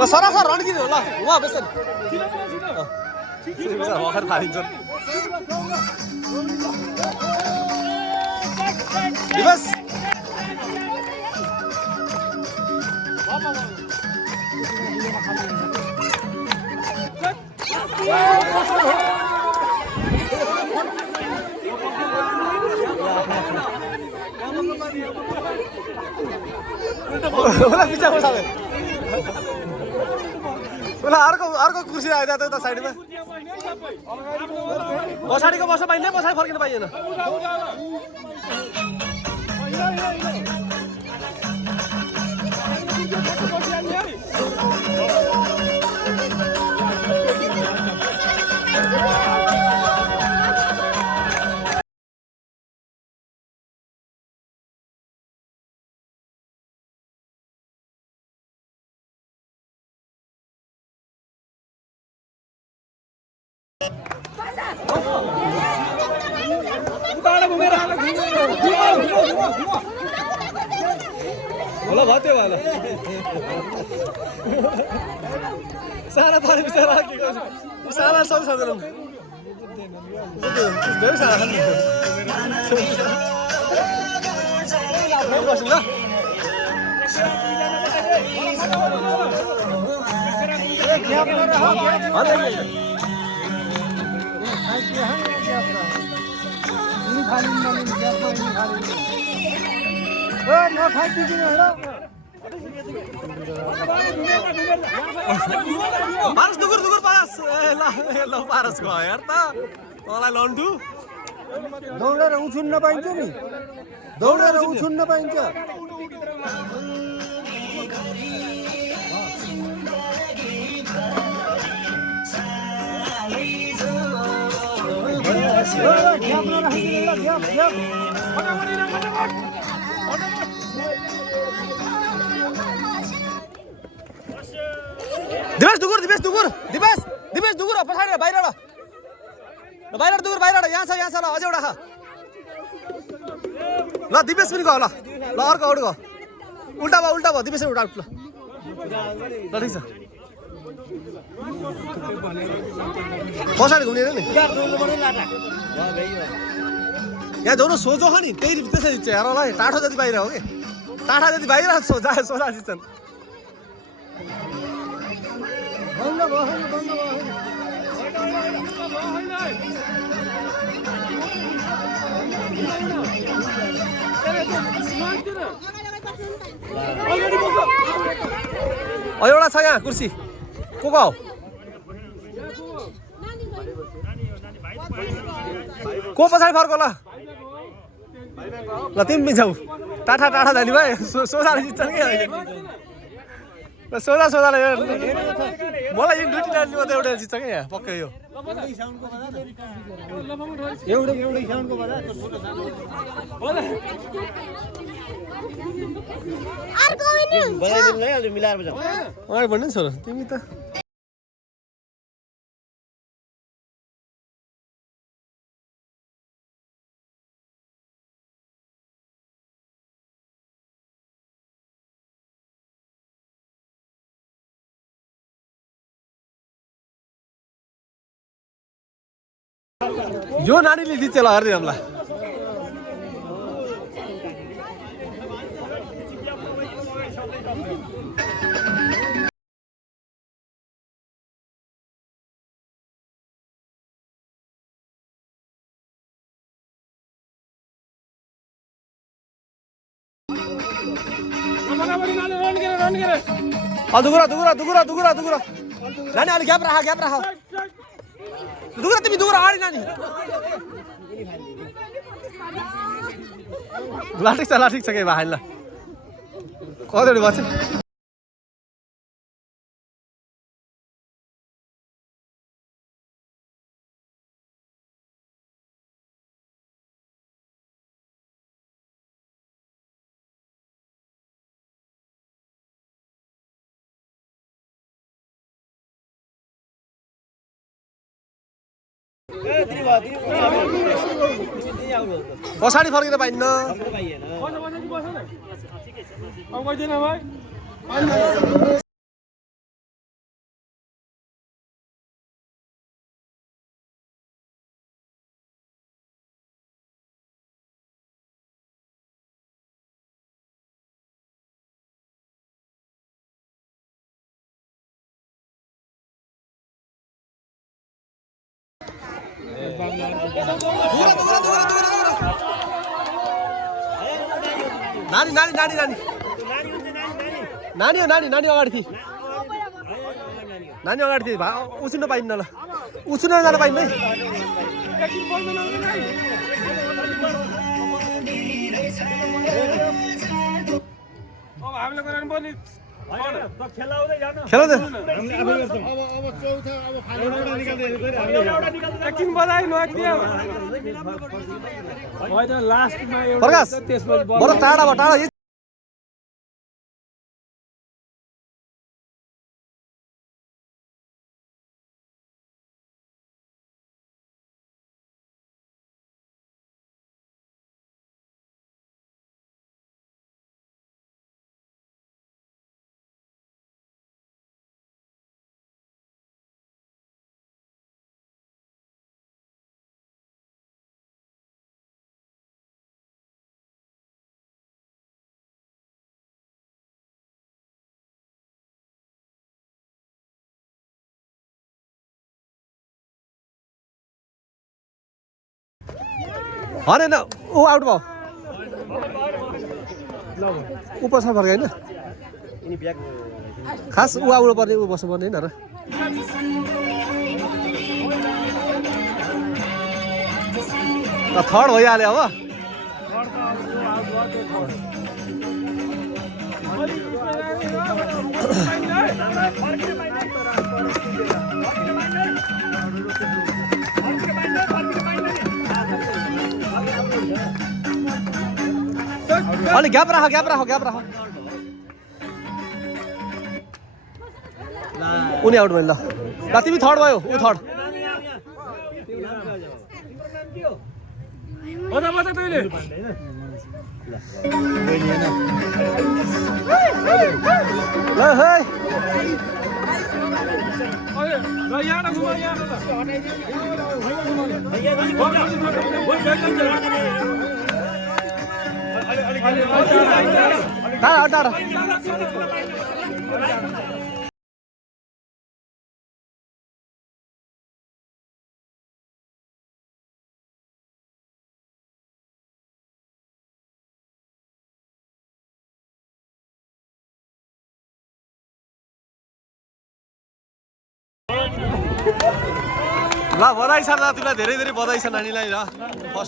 ल सरासर रड्किने हो ल उहाँ बेसन भर्खर फालिन्छन् दिवस होला पिछाको साथै होला अर्को कुर्सी आइदियो त साइडमा पछाडिको बस्न पाइँदैन पछाडि फर्किन पाइएन होला भयो त्यो भयो सारा थरी बिचरा के गर्छ सारा सब सदरम धेरै सारा बस्नु ल पारस दुगुर पारस ल पारस गयो यार त मलाई लन्डु दौडेर उछुन्न पाइन्छ नि दौडेर उछुन्न पाइन्छ दिपेश दुगुर पछाडि बाहिर दुगुर बाहिर यहाँ छ ल अझै एउटा छ ल दिपेश पनि गयो ल अर्को गयो उल्टा भयो दिपेश उल्टा ल ठिक छ पछाडि घुम्ने नि यहाँ जाउँ न सोझो छ नि त्यही त्यसरी चाहिँ हेरलाई टाठो जति बाहिर हो कि टाठा जति बाहिर सोझा चिच्छन् एउटा छ यहाँ कुर्सी को हो को पछाडि फर्को ल तिमी जाऊ टाठा जाने भाइ सोझाले जित्छन् कि अहिले सोझाले मलाई एक दुईटी डाल्ने मात्रै एउटा जित्छ क्या यहाँ पक्कै यो अगाडि भन्नु नि छोरो तिमी त यो नानीले जित्छ ल हेर्दै हामीलाई दुगुरा नानी अलि ग्याप राख दुगुरा तिमी दुगुरा अगाडि नानी ल ठिक छ के भाइ ल कतिवटा भन्छ पछाडि फर्किन पाइन्न अब गइदिन भाइ नानी नानी नानी नानी नानी हो नानी नानी अगाडि थिए नानी अगाडि थिए उछिन्न पाइन्न ल उछिन्न जान पाइन्न है अब हामीले गराउनु पर्ने खेल एकछिन बजाइनु लास्टमा प्रकाश बडो टाढाबाट टाढा होइन ऊ आउट भयो ऊ पछि फर्क होइन खास ऊ आउनु पर्ने ऊ बस्नु पर्ने होइन र थर्ड भइहाल्यो अब अलिक ग्याप राख उनी आउट भयो ल तिमी थर्ड भयो ऊ थर्ड बता तैँले ल है टाढा टाढा ल बधाई छ तिमीलाई धेरै धेरै बधाई छ नानीलाई ल फर्स्ट